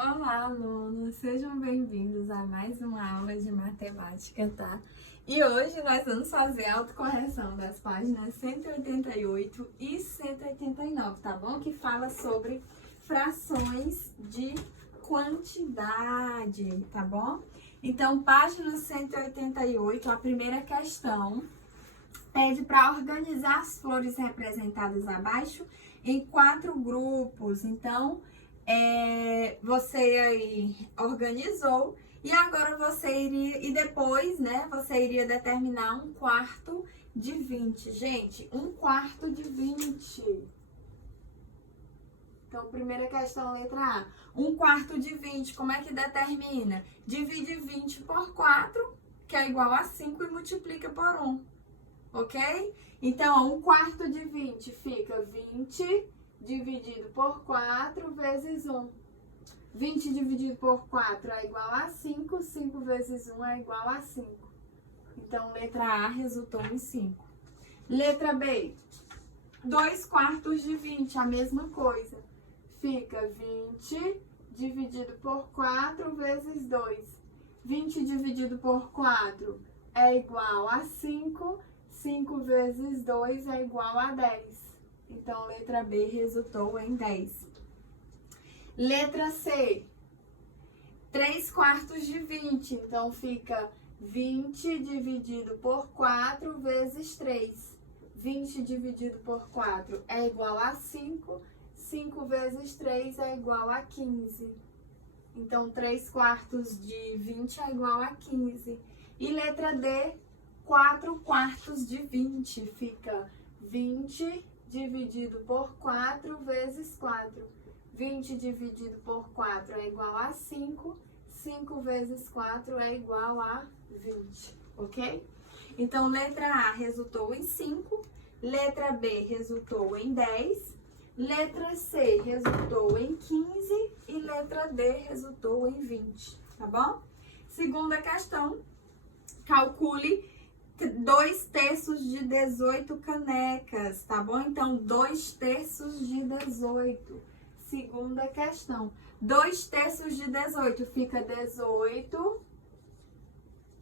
Olá, alunos! Sejam bem-vindos a mais uma aula de matemática, tá? E hoje nós vamos fazer a autocorreção das páginas 188 e 189, tá bom? Que fala sobre frações de quantidade, tá bom? Então, página 188, a primeira questão pede para organizar as flores representadas abaixo em 4 grupos. Então, você aí organizou e agora você iria, e depois, né, você iria determinar um quarto de 20. Gente, um quarto de 20. Então, primeira questão, letra A. Um quarto de 20, como é que determina? Divide 20 por 4, que é igual a 5, e multiplica por 1. Ok? Então, um quarto de 20 fica 20 dividido por 4 vezes 1. 20 dividido por 4 é igual a 5, 5 vezes 1 é igual a 5. Então, letra A resultou em 5. Letra B, 2 quartos de 20, a mesma coisa. Fica 20 dividido por 4 vezes 2. 20 dividido por 4 é igual a 5, 5 vezes 2 é igual a 10. Então, letra B resultou em 10. Letra C, 3 quartos de 20. Então, fica 20 dividido por 4 vezes 3. 20 dividido por 4 é igual a 5. 5 vezes 3 é igual a 15. Então, 3 quartos de 20 é igual a 15. E letra D, 4 quartos de 20. Fica 20 dividido por 4 vezes 4. 20 dividido por 4 é igual a 5. 5 vezes 4 é igual a 20, ok? Então, letra A resultou em 5. Letra B resultou em 10. Letra C resultou em 15. E letra D resultou em 20, tá bom? Segunda questão, calcule 2/3 de 18 canecas, tá bom? Então, 2/3 de 18. Segunda questão. 2/3 de 18 fica 18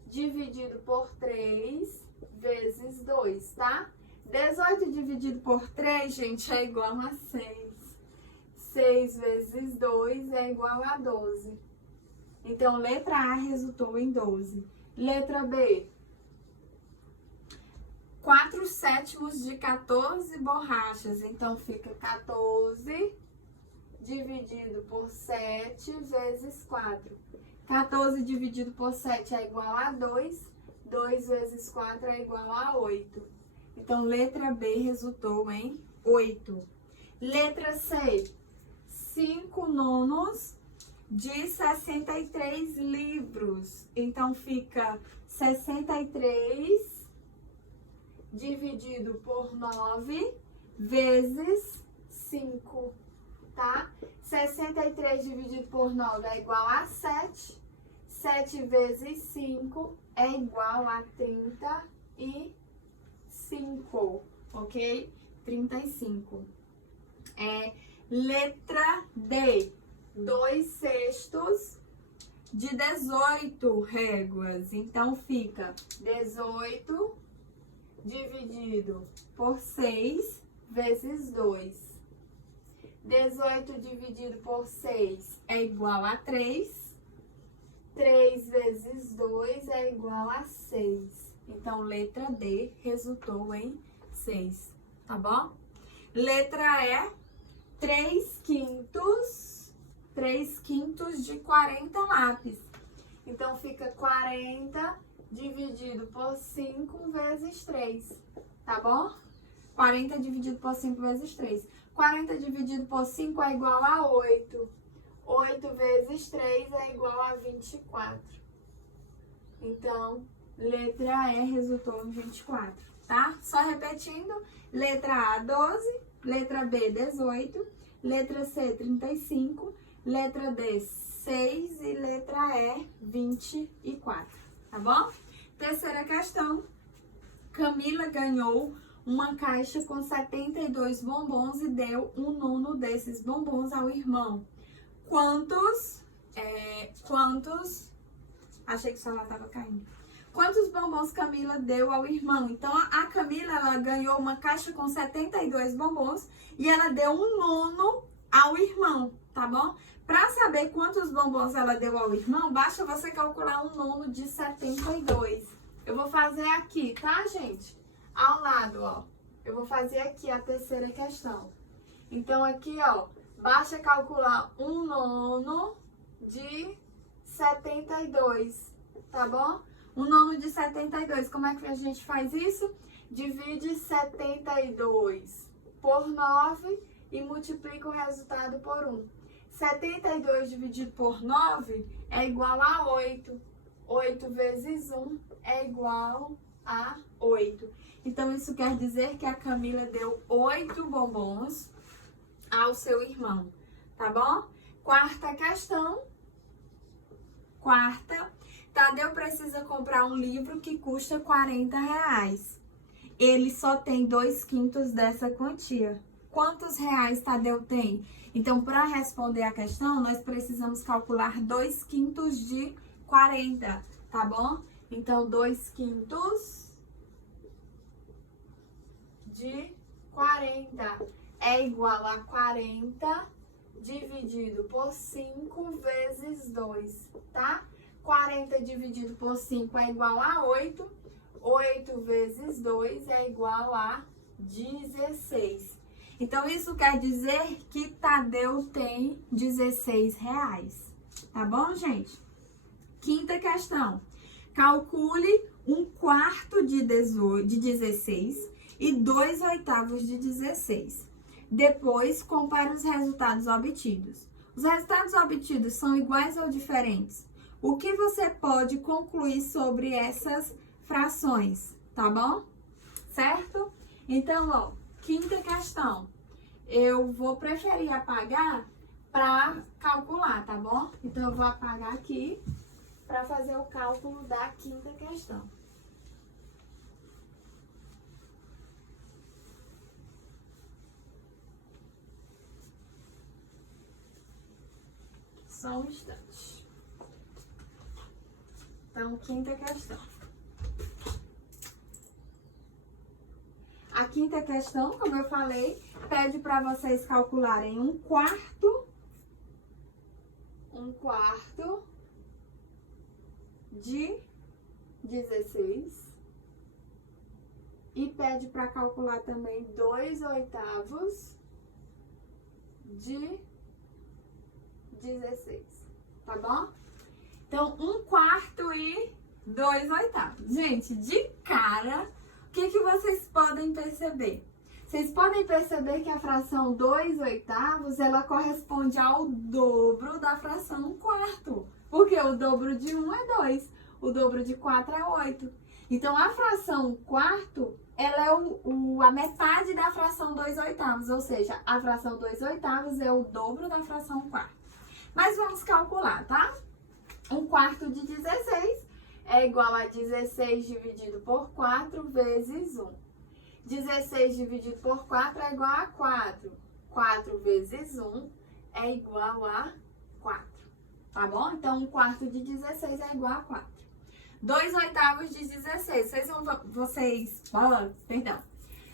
dividido por 3 vezes 2, tá? 18 dividido por 3, gente, é igual a 6. 6 vezes 2 é igual a 12. Então, letra A resultou em 12. Letra B, 4/7 de 14 borrachas. Então, fica 14 dividido por 7 vezes 4. 14 dividido por 7 é igual a 2. 2 vezes 4 é igual a 8. Então, letra B resultou em 8. Letra C, 5 nonos de 63 livros. Então, fica 63 dividido por 9 vezes 5, tá? 63 dividido por 9 é igual a 7. 7 vezes 5 é igual a 35, ok? 35. Letra D, 2/6 de 18 réguas. Então, fica 18 dividido por 6 vezes 2. 18 dividido por 6 é igual a 3. 3 vezes 2 é igual a 6. Então, letra D resultou em 6, tá bom? Letra E, 3/5 de 40 lápis. Então, fica 40 dividido por 5 vezes 3, tá bom? 40 dividido por 5 vezes 3. 40 dividido por 5 é igual a 8. 8 vezes 3 é igual a 24. Então, letra E resultou em 24, tá? Só repetindo, letra A, 12, letra B, 18, letra C, 35, letra D, 6 e letra E, 24, tá bom? Terceira questão, Camila ganhou uma caixa com 72 bombons e deu um nono desses bombons ao irmão. Quantos quantos... Achei que o celular tava caindo. Quantos bombons Camila deu ao irmão? Então, a Camila, ela ganhou uma caixa com 72 bombons e ela deu um nono ao irmão, tá bom? Pra saber quantos bombons ela deu ao irmão, basta você calcular um nono de 72. Eu vou fazer aqui, tá, gente? Ao lado, ó. Eu vou fazer aqui a terceira questão. Então, aqui, ó, basta calcular um nono de 72, tá bom? Um nono de 72, como é que a gente faz isso? Divide 72 por 9 e multiplica o resultado por 1. 72 dividido por 9 é igual a 8. 8 vezes 1 é igual a 8. Então, isso quer dizer que a Camila deu 8 bombons ao seu irmão, tá bom? Quarta questão. Tadeu precisa comprar um livro que custa R$40. Ele só tem 2/5 dessa quantia. Quantos reais Tadeu tem? Então, para responder a questão, nós precisamos calcular 2/5 de 40, tá bom? Então, 2/5 de 40 é igual a 40 dividido por 5 vezes 2, tá? 40 dividido por 5 é igual a 8. 8 vezes 2 é igual a 16. Então, isso quer dizer que Tadeu tem R$16, tá bom, gente? Quinta questão. Calcule 1/4 de 16 e 2/8 de 16. Depois, compare os resultados obtidos. Os resultados obtidos são iguais ou diferentes? O que você pode concluir sobre essas frações, tá bom? Certo? Então, ó, quinta questão. Eu vou preferir apagar para calcular, tá bom? Então, eu vou apagar aqui para fazer o cálculo da quinta questão. Só um instante. Então, quinta questão. A quinta questão, como eu falei, pede para vocês calcularem 1/4 de 16 e pede para calcular também 2/8 de 16, tá bom? Então, 1/4 e 2/8. Gente, de cara, o que vocês podem perceber? Vocês podem perceber que a fração 2/8 ela corresponde ao dobro da fração 1/4. Porque o dobro de 1 é 2, o dobro de 4 é 8. Então, a fração 1/4, ela é a metade da fração 2/8, ou seja, a fração 2/8 é o dobro da fração 1/4. Mas vamos calcular, tá? 1/4 de 16 é igual a 16 dividido por 4 vezes 1. 16 dividido por 4 é igual a 4. 4 vezes 1 é igual a 4. Tá bom? Então, 1/4 de 16 é igual a 4. 2/8 de 16.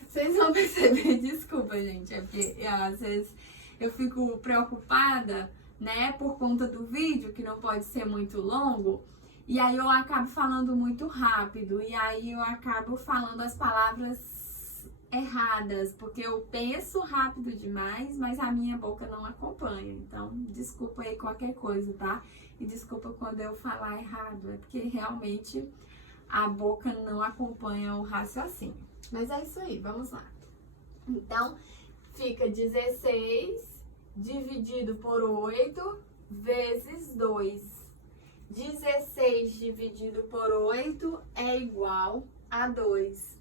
Vocês vão perceber, desculpa, gente, é porque às vezes eu fico preocupada, né, por conta do vídeo, que não pode ser muito longo, e aí eu acabo falando muito rápido, e aí eu acabo falando as palavras erradas, porque eu penso rápido demais, mas a minha boca não acompanha. Então, desculpa aí qualquer coisa, tá? E desculpa quando eu falar errado, é porque realmente a boca não acompanha o raciocínio. Mas é isso aí, vamos lá. Então, fica 16 dividido por 8 vezes 2. 16 dividido por 8 é igual a 2.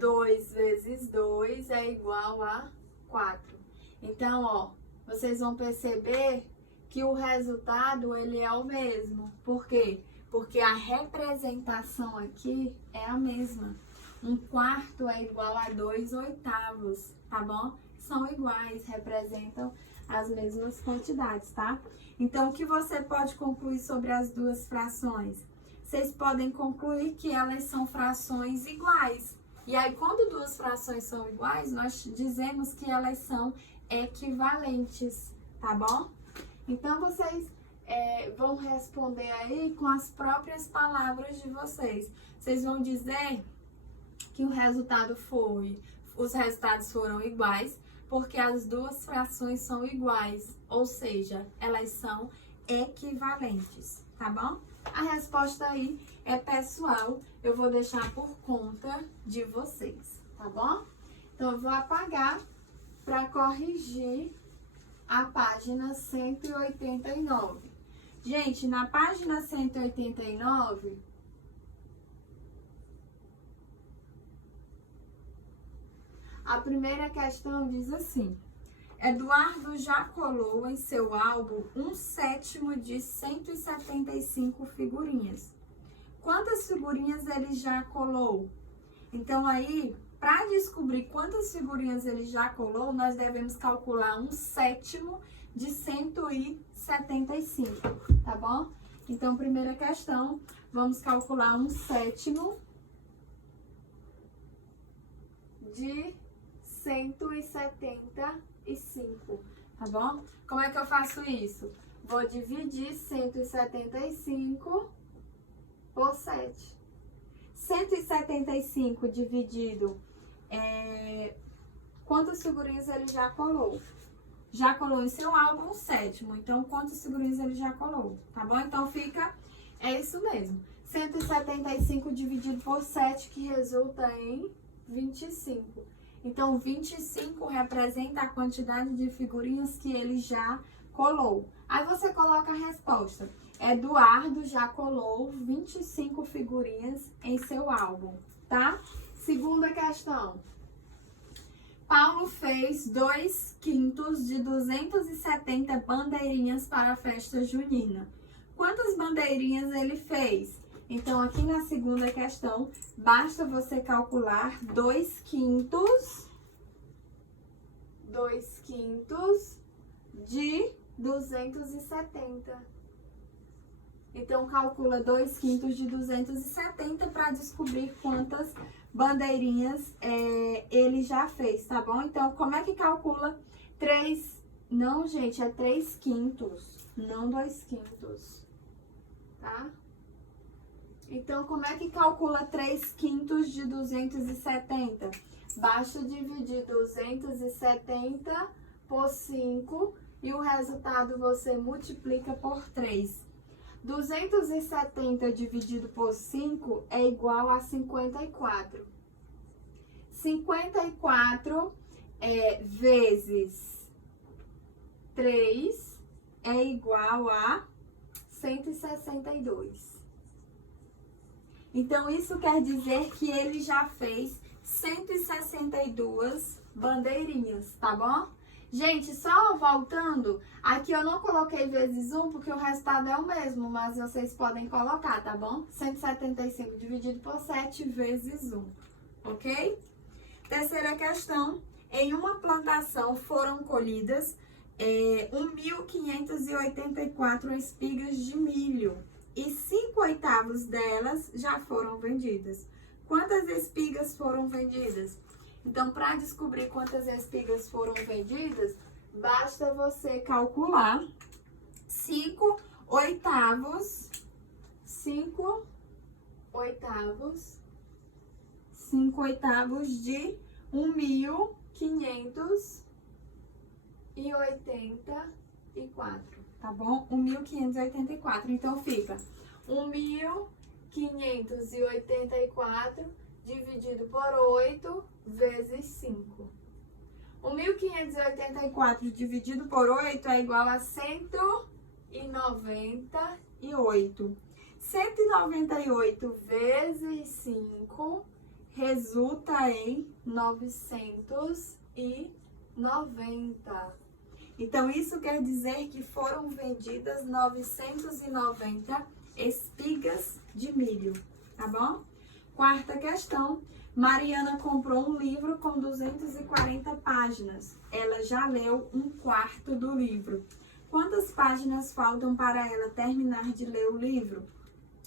2 vezes 2 é igual a 4. Então, ó, vocês vão perceber que o resultado, ele é o mesmo. Por quê? Porque a representação aqui é a mesma. 1/4 é igual a 2/8, tá bom? São iguais, representam as mesmas quantidades, tá? Então, o que você pode concluir sobre as duas frações? Vocês podem concluir que elas são frações iguais. E aí, quando duas frações são iguais, nós dizemos que elas são equivalentes, tá bom? Então, vocês vão responder aí com as próprias palavras de vocês. Vocês vão dizer que os resultados foram iguais, porque as duas frações são iguais, ou seja, elas são equivalentes, tá bom? A resposta aí é pessoal, eu vou deixar por conta de vocês, tá bom? Então, eu vou apagar para corrigir a página 189. Gente, na página 189, a primeira questão diz assim: Eduardo já colou em seu álbum 1/7 de 175 figurinhas. Quantas figurinhas ele já colou? Então, aí, para descobrir quantas figurinhas ele já colou, nós devemos calcular 1/7 de 175, tá bom? Então, primeira questão, vamos calcular 1/7 de 175, tá bom? Como é que eu faço isso? Vou dividir 175 por 7. 175 dividido, quantas figurinhas ele já colou? Já colou em seu álbum 1/7, então quantas figurinhas ele já colou, tá bom? Então fica, isso mesmo, 175 dividido por 7, que resulta em 25. Então, 25 representa a quantidade de figurinhas que ele já colou. Aí você coloca a resposta. Eduardo já colou 25 figurinhas em seu álbum, tá? Segunda questão. Paulo fez 2/5 de 270 bandeirinhas para a festa junina. Quantas bandeirinhas ele fez? Então, aqui na segunda questão, basta você calcular 2/5 de 270. Então, calcula 2/5 de 270 para descobrir quantas bandeirinhas ele já fez, tá bom? Então, como é que calcula 3? Não, gente, é 3/5, não 2/5, tá? Então, como é que calcula 3/5 de 270? Basta dividir 270 por 5 e o resultado você multiplica por 3. 270 dividido por 5 é igual a 54. 54 vezes 3 é igual a 162. Então, isso quer dizer que ele já fez 162 bandeirinhas, tá bom? Gente, só voltando, aqui eu não coloquei vezes 1 porque o resultado é o mesmo, mas vocês podem colocar, tá bom? 175 dividido por 7 vezes 1, ok? Terceira questão, em uma plantação foram colhidas 1.584 espigas de milho. E 5/8 delas já foram vendidas. Quantas espigas foram vendidas? Então, para descobrir quantas espigas foram vendidas, basta você calcular 5/8 de 1.584. Tá bom? 1.584. Então, fica 1.584 dividido por 8 vezes 5. 1.584 dividido por 8 é igual a 198. 198 vezes 5 resulta em 990. Então, isso quer dizer que foram vendidas 990 espigas de milho, tá bom? Quarta questão. Mariana comprou um livro com 240 páginas. Ela já leu um quarto do livro. Quantas páginas faltam para ela terminar de ler o livro?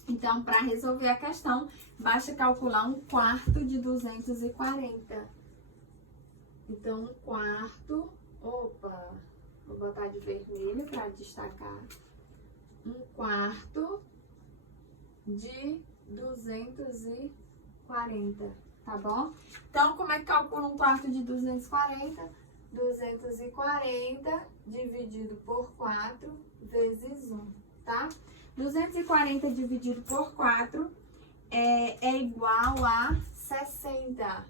Então, para resolver a questão, basta calcular um quarto de 240. Então, um quarto... Opa! Vou botar de vermelho para destacar. Um quarto de 240, tá bom? Então, como é que calcula um quarto de 240? 240 dividido por 4 vezes 1, tá? 240 dividido por 4 é igual a 60.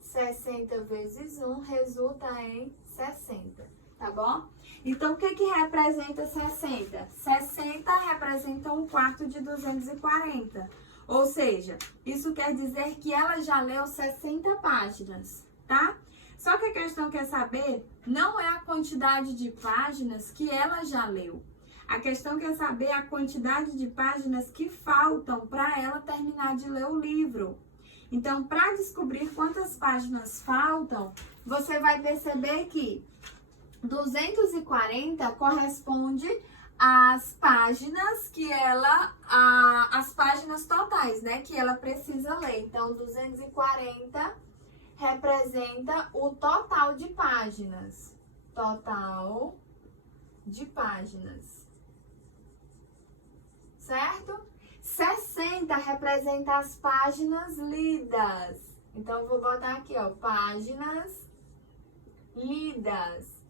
60 vezes 1 resulta em 60, tá bom? Então, o que que representa 60? 60 representa um quarto de 240. Ou seja, isso quer dizer que ela já leu 60 páginas, tá? Só que a questão quer saber, não é a quantidade de páginas que ela já leu. A questão quer saber a quantidade de páginas que faltam para ela terminar de ler o livro. Então, para descobrir quantas páginas faltam, você vai perceber que 240 corresponde às páginas que ela, as páginas totais, né, que ela precisa ler. Então, 240 representa o total de páginas. Total de páginas. Certo? 60 representa as páginas lidas. Então, eu vou botar aqui, ó, páginas lidas.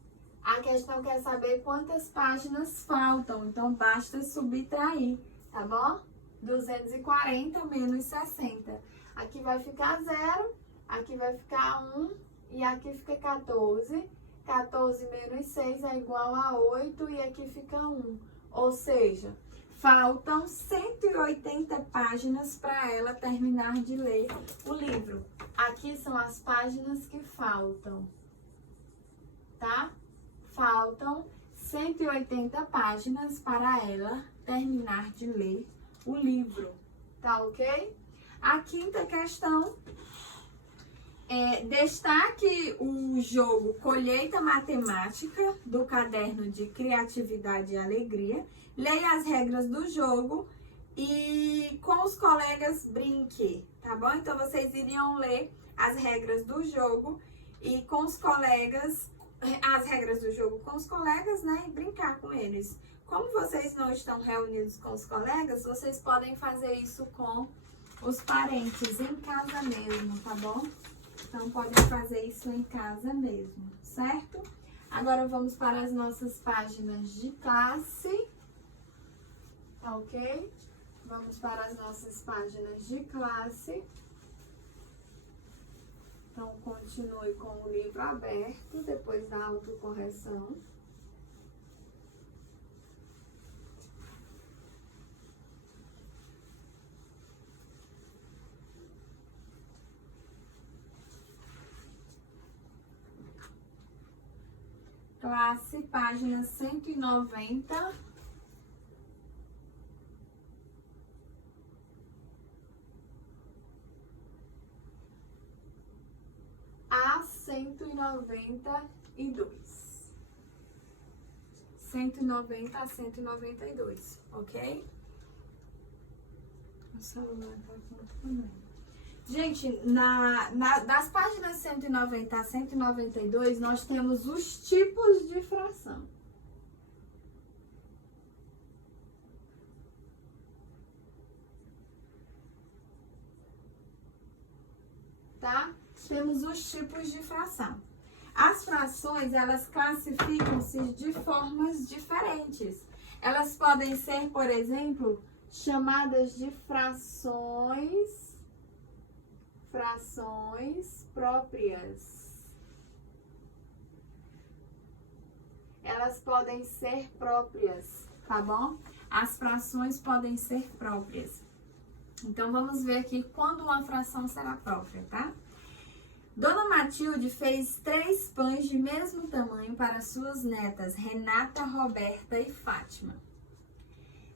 A questão quer saber quantas páginas faltam. Então, basta subtrair, tá bom? 240 menos 60. Aqui vai ficar 0, aqui vai ficar 1 e aqui fica 14. 14 menos 6 é igual a 8 e aqui fica 1. Ou seja, faltam 180 páginas para ela terminar de ler o livro. Aqui são as páginas que faltam, tá? Faltam 180 páginas para ela terminar de ler o livro, tá ok? A quinta questão é: destaque o jogo Colheita Matemática do caderno de Criatividade e Alegria. Leia as regras do jogo e com os colegas brinque, tá bom? Então, vocês iriam ler as regras do jogo e com os colegas, as regras do jogo com os colegas, né? E brincar com eles. Como vocês não estão reunidos com os colegas, vocês podem fazer isso com os parentes em casa mesmo, tá bom? Então, podem fazer isso em casa mesmo, certo? Agora, vamos para as nossas páginas de classe. Tá ok? Vamos para as nossas páginas de classe. Então, continue com o livro aberto, depois da autocorreção. Classe, página 190. A 192. 190 a 192, ok? O celular tá funcionando. Gente, das páginas 190 a 192, nós temos os tipos de fração. Tá? Temos os tipos de fração. As frações, elas classificam-se de formas diferentes. Elas podem ser, por exemplo, chamadas de frações próprias. Elas podem ser próprias, tá bom? As frações podem ser próprias. Então, vamos ver aqui quando uma fração será própria, tá? Dona Matilde fez 3 pães de mesmo tamanho para suas netas, Renata, Roberta e Fátima.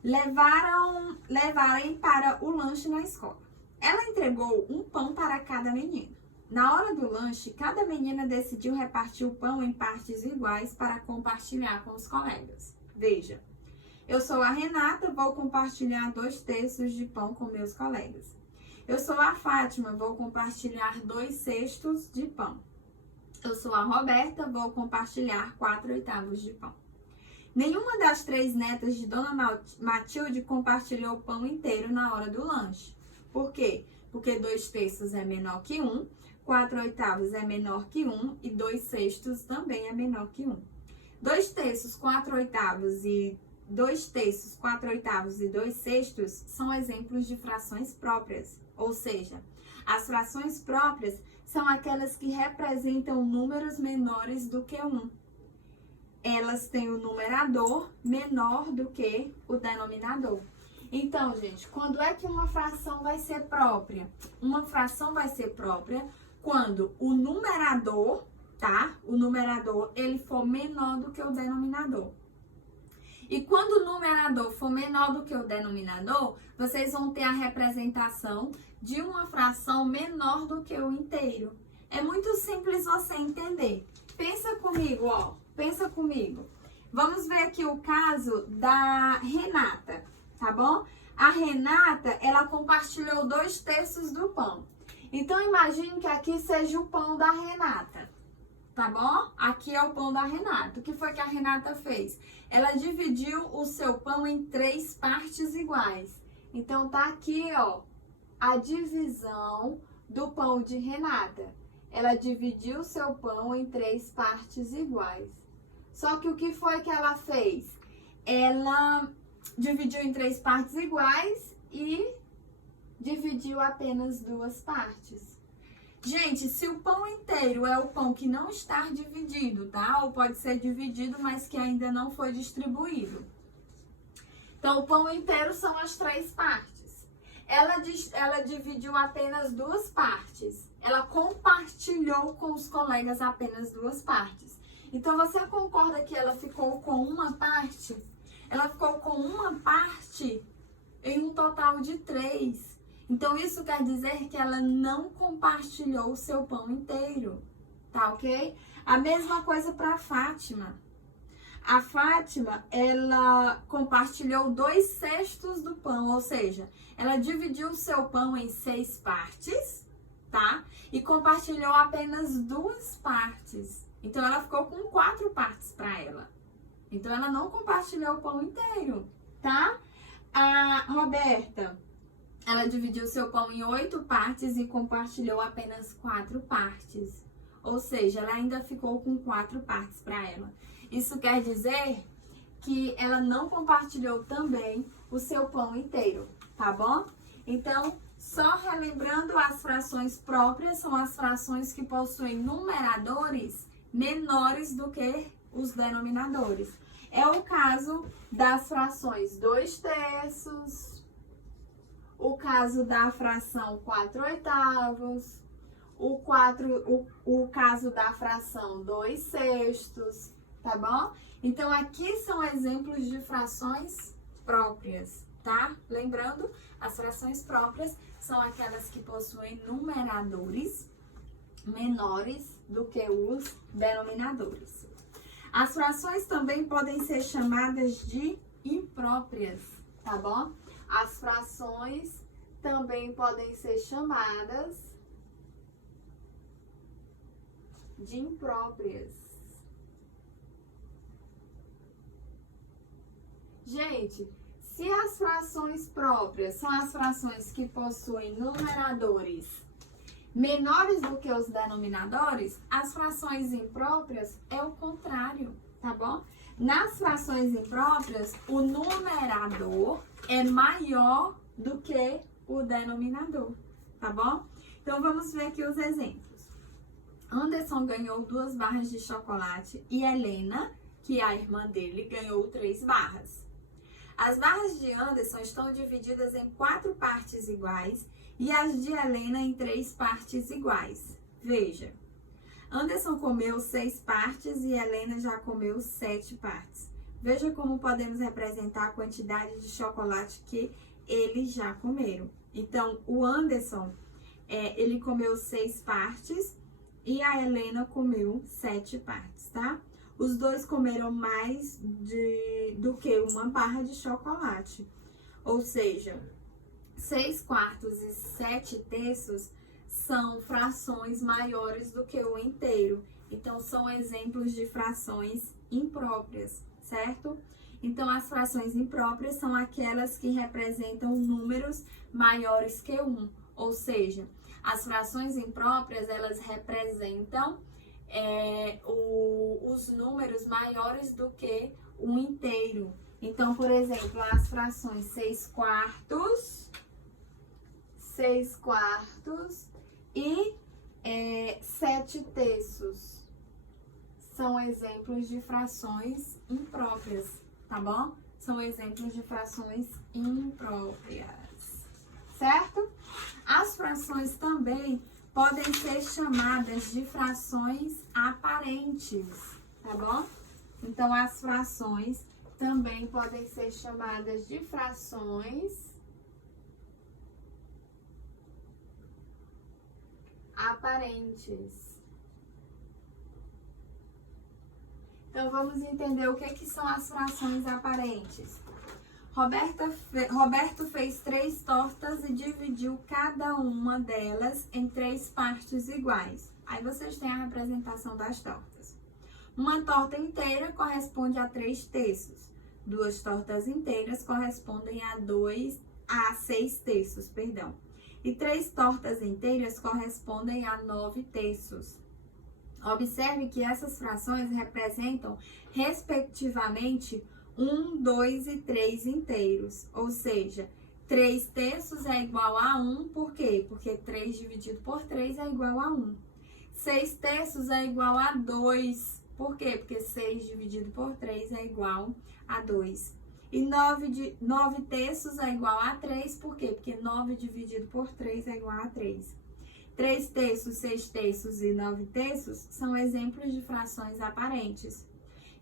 Levarem para o lanche na escola. Ela entregou um pão para cada menino. Na hora do lanche, cada menina decidiu repartir o pão em partes iguais para compartilhar com os colegas. Veja, eu sou a Renata, vou compartilhar 2/3 de pão com meus colegas. Eu sou a Fátima, vou compartilhar 2/6 de pão. Eu sou a Roberta, vou compartilhar 4/8 de pão. Nenhuma das 3 netas de Dona Matilde compartilhou o pão inteiro na hora do lanche. Por quê? Porque 2/3 é menor que 1, 4/8 é menor que 1 e 2/6 também é menor que 1. 2/3, 4/8 e 2/3, 4/8 e 2/6 são exemplos de frações próprias, ou seja, as frações próprias são aquelas que representam números menores do que 1. Elas têm o numerador menor do que o denominador. Então, gente, quando é que uma fração vai ser própria? Uma fração vai ser própria quando o numerador, tá? O numerador, ele for menor do que o denominador. E quando o numerador for menor do que o denominador, vocês vão ter a representação de uma fração menor do que o inteiro. É muito simples você entender. Pensa comigo, ó. Pensa comigo. Vamos ver aqui o caso da Renata, tá bom? A Renata, ela compartilhou 2/3 do pão. Então, imagine que aqui seja o pão da Renata, tá bom? Aqui é o pão da Renata. O que foi que a Renata fez? Ela dividiu o seu pão em 3 partes iguais. Então, tá aqui, ó, a divisão do pão de Renata. Ela dividiu o seu pão em 3 partes iguais. Só que o que foi que ela fez? Ela dividiu em 3 partes iguais e dividiu apenas 2 partes. Gente, se o pão inteiro é o pão que não está dividido, tá? Ou pode ser dividido, mas que ainda não foi distribuído. Então, o pão inteiro são as 3 partes. Ela dividiu apenas 2 partes. Ela compartilhou com os colegas apenas 2 partes. Então, você concorda que ela ficou com uma parte? Ela ficou com uma parte em um total de 3. Então, isso quer dizer que ela não compartilhou o seu pão inteiro, tá ok? A mesma coisa para a Fátima. A Fátima, ela compartilhou 2/6 do pão, ou seja, ela dividiu o seu pão em 6 partes, tá? E compartilhou apenas 2 partes. Então, ela ficou com 4 partes para ela. Então, ela não compartilhou o pão inteiro, tá? A Roberta, ela dividiu seu pão em 8 partes e compartilhou apenas 4 partes. Ou seja, ela ainda ficou com 4 partes para ela. Isso quer dizer que ela não compartilhou também o seu pão inteiro, tá bom? Então, só relembrando, as frações próprias são as frações que possuem numeradores menores do que os denominadores. É o caso das frações 2/3, o caso da fração 4/8, o caso da fração 2/6, tá bom? Então, aqui são exemplos de frações próprias, tá? Lembrando, as frações próprias são aquelas que possuem numeradores menores do que os denominadores. As frações também podem ser chamadas de impróprias, tá bom? As frações também podem ser chamadas de impróprias. Gente, se as frações próprias são as frações que possuem numeradores menores do que os denominadores, as frações impróprias é o contrário, tá bom? Nas frações impróprias, o numerador é maior do que o denominador, tá bom? Então, vamos ver aqui os exemplos. Anderson ganhou 2 barras de chocolate e Helena, que é a irmã dele, ganhou 3 barras. As barras de Anderson estão divididas em 4 partes iguais e as de Helena em 3 partes iguais. Veja, Anderson comeu 6 partes e Helena já comeu 7 partes. Veja como podemos representar a quantidade de chocolate que eles já comeram. Então, o Anderson, ele comeu 6 partes e a Helena comeu 7 partes, tá? Os dois comeram mais do que uma barra de chocolate. Ou seja, 6/4 e 7/3 são frações maiores do que o inteiro. Então, são exemplos de frações impróprias, certo? Então, as frações impróprias são aquelas que representam números maiores que 1. Ou seja, as frações impróprias, elas representam os números maiores do que o inteiro. Então, por exemplo, as frações 6/4 e 7/3 são exemplos de frações impróprias, tá bom? São exemplos de frações impróprias, certo? As frações também podem ser chamadas de frações aparentes, tá bom? Então, as frações também podem ser chamadas de frações aparentes. Então, vamos entender o que são as frações aparentes. Roberto fez 3 tortas e dividiu cada uma delas em 3 partes iguais. Aí vocês têm a representação das tortas. Uma torta inteira corresponde a 3/3. 2 tortas inteiras correspondem a 6/3, perdão. E 3 tortas inteiras correspondem a 9/3. Observe que essas frações representam, respectivamente, 1, 2 e 3 inteiros. Ou seja, 3/3 é igual a 1, por quê? Porque 3 dividido por 3 é igual a 1. 6/3 é igual a 2, por quê? Porque 6 dividido por 3 é igual a 2. E 9/3 é igual a 3, por quê? Porque 9 dividido por 3 é igual a 3. 3/3, 6/3 e 9/3 são exemplos de frações aparentes.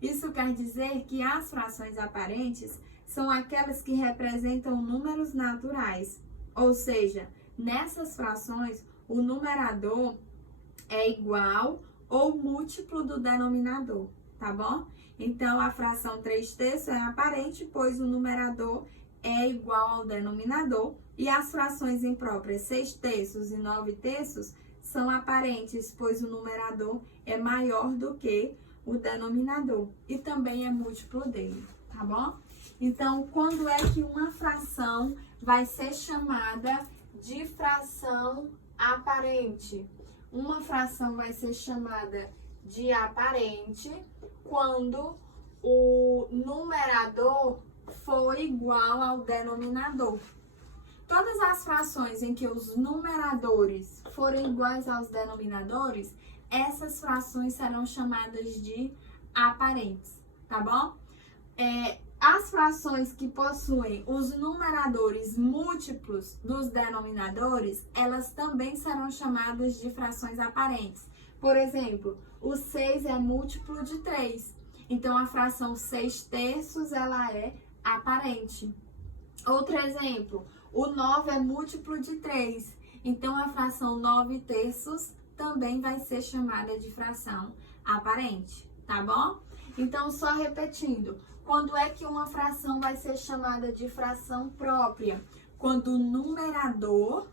Isso quer dizer que as frações aparentes são aquelas que representam números naturais. Ou seja, nessas frações, o numerador é igual ou múltiplo do denominador, tá bom? Então, a fração 3/3 é aparente, pois o numerador é igual ao denominador. E as frações impróprias 6/3 e 9/3 são aparentes, pois o numerador é maior do que o denominador e também é múltiplo dele, tá bom? Então, quando é que uma fração vai ser chamada de fração aparente? Uma fração vai ser chamada de aparente quando o numerador for igual ao denominador. Todas as frações em que os numeradores forem iguais aos denominadores, essas frações serão chamadas de aparentes, tá bom? As frações que possuem os numeradores múltiplos dos denominadores, elas também serão chamadas de frações aparentes. Por exemplo, o 6 é múltiplo de 3, então a fração 6/3 ela é aparente. Outro exemplo, o 9 é múltiplo de 3, então a fração 9/3 também vai ser chamada de fração aparente, tá bom? Então, só repetindo, quando é que uma fração vai ser chamada de fração própria? Quando o numerador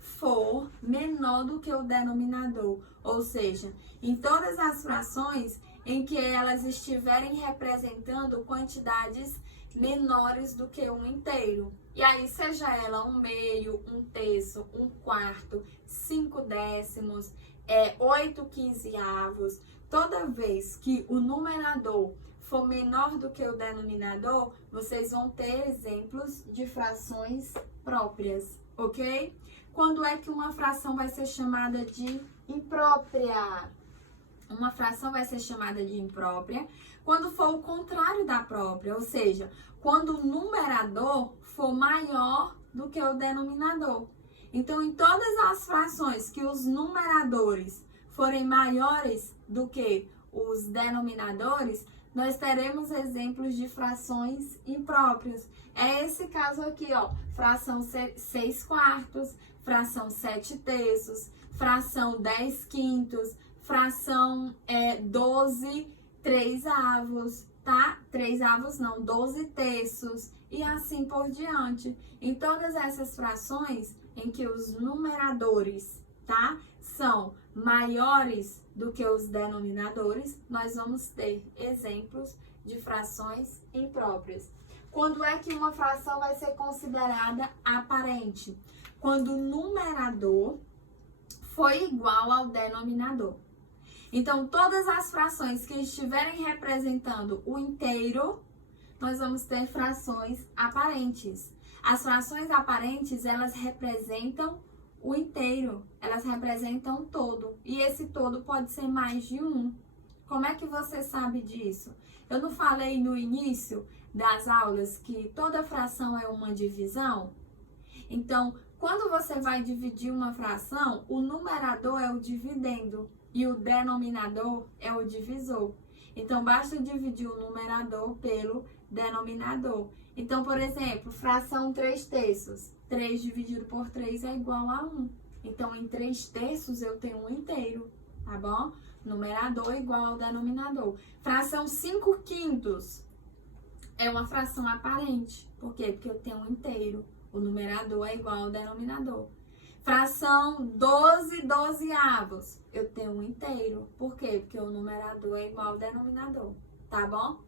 for menor do que o denominador, ou seja, em todas as frações em que elas estiverem representando quantidades menores do que um inteiro. E aí, seja ela 1/2, 1/3, 1/4, 5/10, 8/15, toda vez que o numerador for menor do que o denominador, vocês vão ter exemplos de frações próprias, ok? Quando é que uma fração vai ser chamada de imprópria? Uma fração vai ser chamada de imprópria quando for o contrário da própria, ou seja, quando o numerador for maior do que o denominador. Então, em todas as frações que os numeradores forem maiores do que os denominadores, nós teremos exemplos de frações impróprias. É esse caso aqui, ó, fração 6 quartos, fração 7 terços, fração 10 quintos, fração 12 3/8, tá? 3/8 não, 12 terços e assim por diante. Em todas essas frações em que os numeradores, tá, são maiores do que os denominadores, nós vamos ter exemplos de frações impróprias. Quando é que uma fração vai ser considerada aparente? Quando o numerador for igual ao denominador. Então, todas as frações que estiverem representando o inteiro, nós vamos ter frações aparentes. As frações aparentes, elas representam o inteiro, elas representam o todo. E esse todo pode ser mais de um. Como é que você sabe disso? Eu não falei no início das aulas que toda fração é uma divisão? Então, quando você vai dividir uma fração, o numerador é o dividendo e o denominador é o divisor. Então, basta dividir o numerador pelo denominador. Então, por exemplo, fração 3 terços. 3 dividido por 3 é igual a 1. Então, em 3 terços eu tenho um inteiro, tá bom? Numerador igual ao denominador. Fração 5 quintos é uma fração aparente. Por quê? Porque eu tenho um inteiro. O numerador é igual ao denominador. Fração 12 dozeavos, eu tenho um inteiro. Por quê? Porque o numerador é igual ao denominador, tá bom?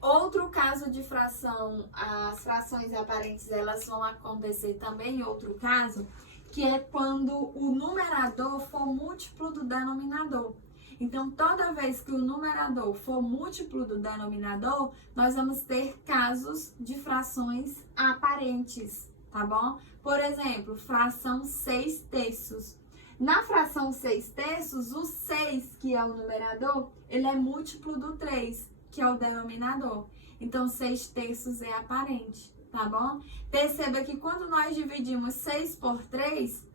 Outro caso de fração, as frações aparentes, elas vão acontecer também em outro caso, que é quando o numerador for múltiplo do denominador. Então, toda vez que o numerador for múltiplo do denominador, nós vamos ter casos de frações aparentes, tá bom? Por exemplo, fração 6 terços. Na fração 6 terços, o 6, que é o numerador, ele é múltiplo do 3, que é o denominador. Então, 6 terços é aparente, tá bom? Perceba que quando nós dividimos 6 por 3,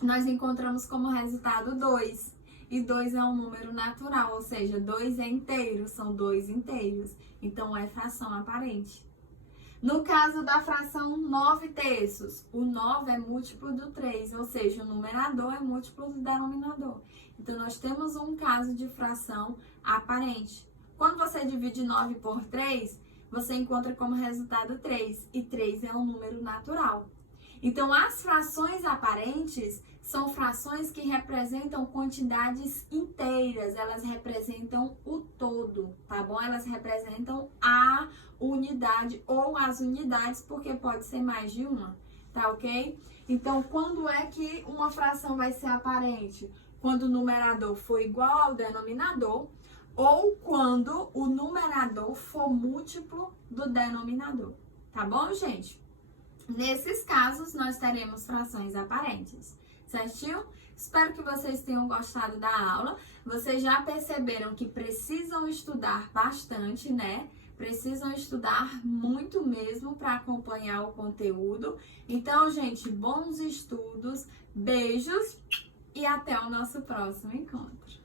nós encontramos como resultado 2. E 2 é um número natural, ou seja, 2 é inteiro, são 2 inteiros. Então, é fração aparente. No caso da fração 9 terços, o 9 é múltiplo do 3, ou seja, o numerador é múltiplo do denominador. Então, nós temos um caso de fração aparente. Quando você divide 9 por 3, você encontra como resultado 3, e 3 é um número natural. Então, as frações aparentes são frações que representam quantidades inteiras, elas representam o todo, tá bom? Elas representam a unidade ou as unidades, porque pode ser mais de uma, tá ok? Então, quando é que uma fração vai ser aparente? Quando o numerador for igual ao denominador ou quando o numerador for múltiplo do denominador, tá bom, gente? Nesses casos, nós teremos frações aparentes, certinho? Espero que vocês tenham gostado da aula. Vocês já perceberam que precisam estudar bastante, né? Precisam estudar muito mesmo para acompanhar o conteúdo. Então, gente, bons estudos, beijos e até o nosso próximo encontro.